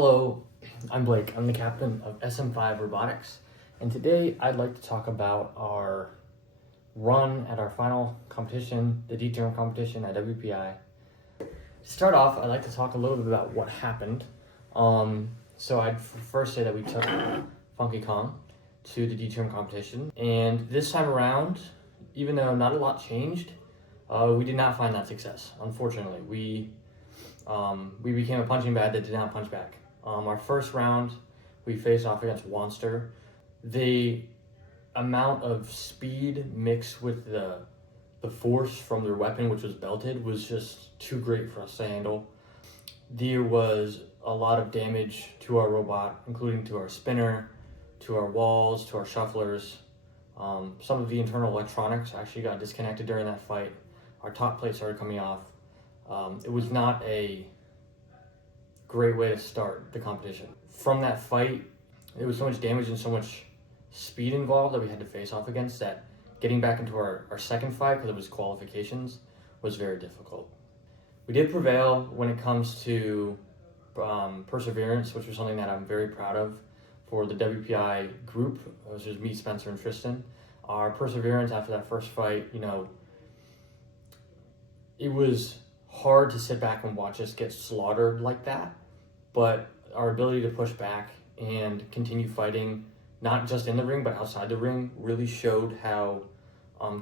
Hello, I'm Blake. I'm the captain of SM5 Robotics, and today I'd like to talk about our run at our final competition, the D-term competition at WPI. To start off, I'd like to talk a little bit about what happened. So I'd first say that we took Funky Kong to the D-term competition, and this time around, even though not a lot changed, we did not find that success. Unfortunately, we became a punching bag that did not punch back. Our first round, we faced off against Wanster. The amount of speed mixed with the force from their weapon, which was belted, was just too great for us to handle. There was a lot of damage to our robot, including to our spinner, to our walls, to our shufflers. Some of the internal electronics actually got disconnected during that fight. Our top plate started coming off. It was not a great way to start the competition. From that fight, there was so much damage and so much speed involved that we had to face off against that getting back into our second fight, because it was qualifications, was very difficult. We did prevail when it comes to perseverance, which was something that I'm very proud of for the WPI group, which was me, Spencer, and Tristan. Our perseverance after that first fight, it was hard to sit back and watch us get slaughtered like that, but our ability to push back and continue fighting, not just in the ring but outside the ring, really showed how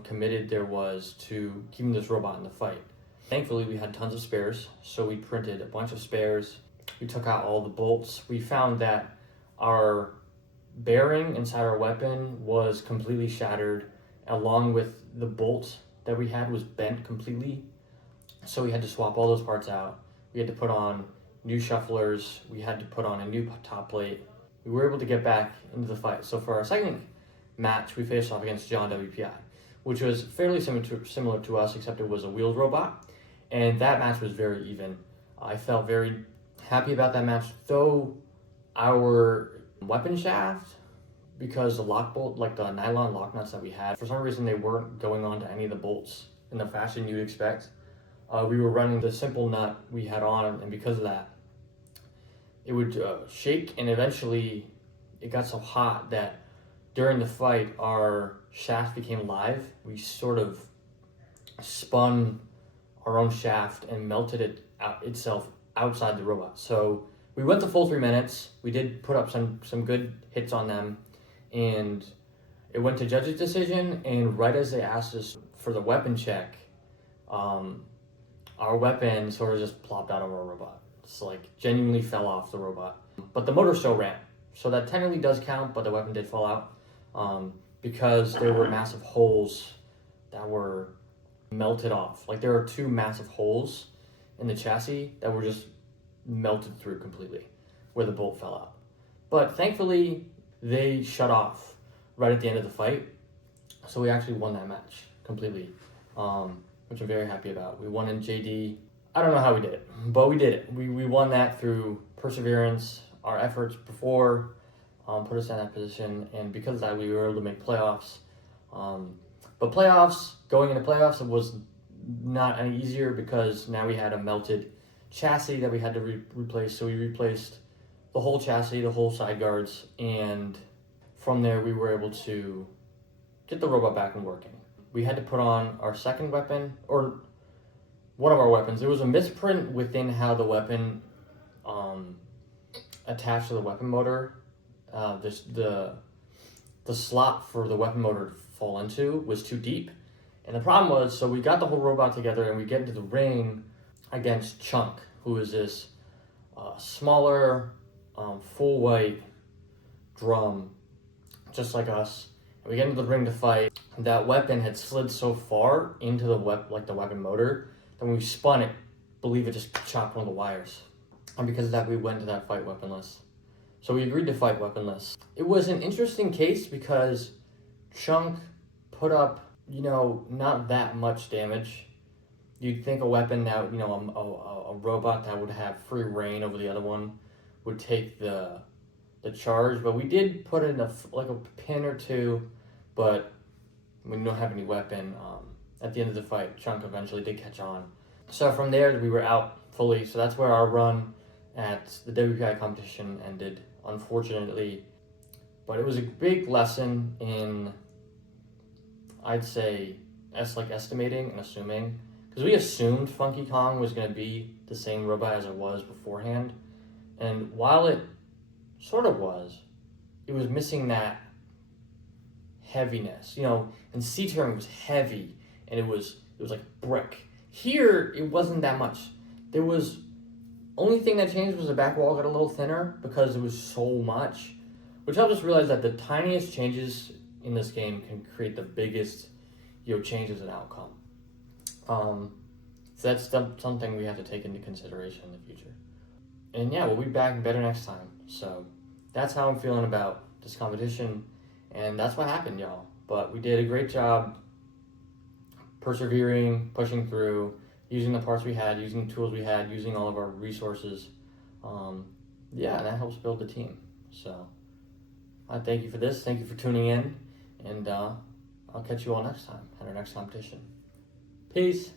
committed there was to keeping this robot in the fight. Thankfully, we had tons of spares, so we printed a bunch of spares. We took out all the bolts. We found that our bearing inside our weapon was completely shattered, along with the bolt that we had was bent completely. So we had to swap all those parts out. We had to put on new shufflers. We had to put on a new top plate. We were able to get back into the fight. So for our second match, we faced off against John WPI, which was fairly similar to us, except it was a wheeled robot. And that match was very even. I felt very happy about that match, though our weapon shaft, because the lock bolt, like the nylon lock nuts that we had, for some reason they weren't going on to any of the bolts in the fashion you'd expect. We were running the simple nut we had on, and because of that, it would shake, and eventually it got so hot that during the fight, our shaft became live. We sort of spun our own shaft and melted it itself outside the robot. So we went the full 3 minutes. We did put up some good hits on them, and it went to judge's decision, and right as they asked us for the weapon check, our weapon sort of just plopped out of our robot. It's like genuinely fell off the robot. But the motor still ran. So that technically does count, but the weapon did fall out because there were massive holes that were melted off. Like there are 2 massive holes in the chassis that were just melted through completely where the bolt fell out. But thankfully, they shut off right at the end of the fight. So we actually won that match completely. Which I'm very happy about. We won in JD. I don't know how we did it, but we did it. We won that through perseverance. Our efforts before put us in that position, and because of that, we were able to make playoffs. But going into playoffs, it was not any easier because now we had a melted chassis that we had to replace. So we replaced the whole chassis, the whole side guards, and from there we were able to get the robot back and working. We had to put on our second weapon, or one of our weapons. There was a misprint within how the weapon attached to the weapon motor. The slot for the weapon motor to fall into was too deep. And the problem was, so we got the whole robot together and we get into the ring against Chunk, who is this smaller, full white drum, just like us. And we get into the ring to fight. That weapon had slid so far into the weapon motor that when we spun it, believe it just chopped one of the wires. And because of that, we went to that fight weaponless. So we agreed to fight weaponless. It was an interesting case because Chunk put up, not that much damage. You'd think a weapon that, a robot that would have free reign over the other one would take the charge, but we did put in a pin or two, but we don't have any weapon. At the end of the fight, Chunk eventually did catch on. So from there, we were out fully. So that's where our run at the WPI competition ended, unfortunately. But it was a big lesson in, I'd say, estimating and assuming. Because we assumed Funky Kong was going to be the same robot as it was beforehand. And while it sort of was, it was missing that heaviness. And C-turn was heavy, and it was like brick. Here, it wasn't that much. There was, only thing that changed was the back wall got a little thinner because it was so much, which helped us realize that the tiniest changes in this game can create the biggest, changes in outcome. So that's something we have to take into consideration in the future. And yeah, we'll be back better next time. So that's how I'm feeling about this competition, and that's what happened, y'all. But we did a great job persevering, pushing through, using the parts we had, using the tools we had, using all of our resources. And that helps build the team. So I thank you for this. Thank you for tuning in, and I'll catch you all next time at our next competition. Peace.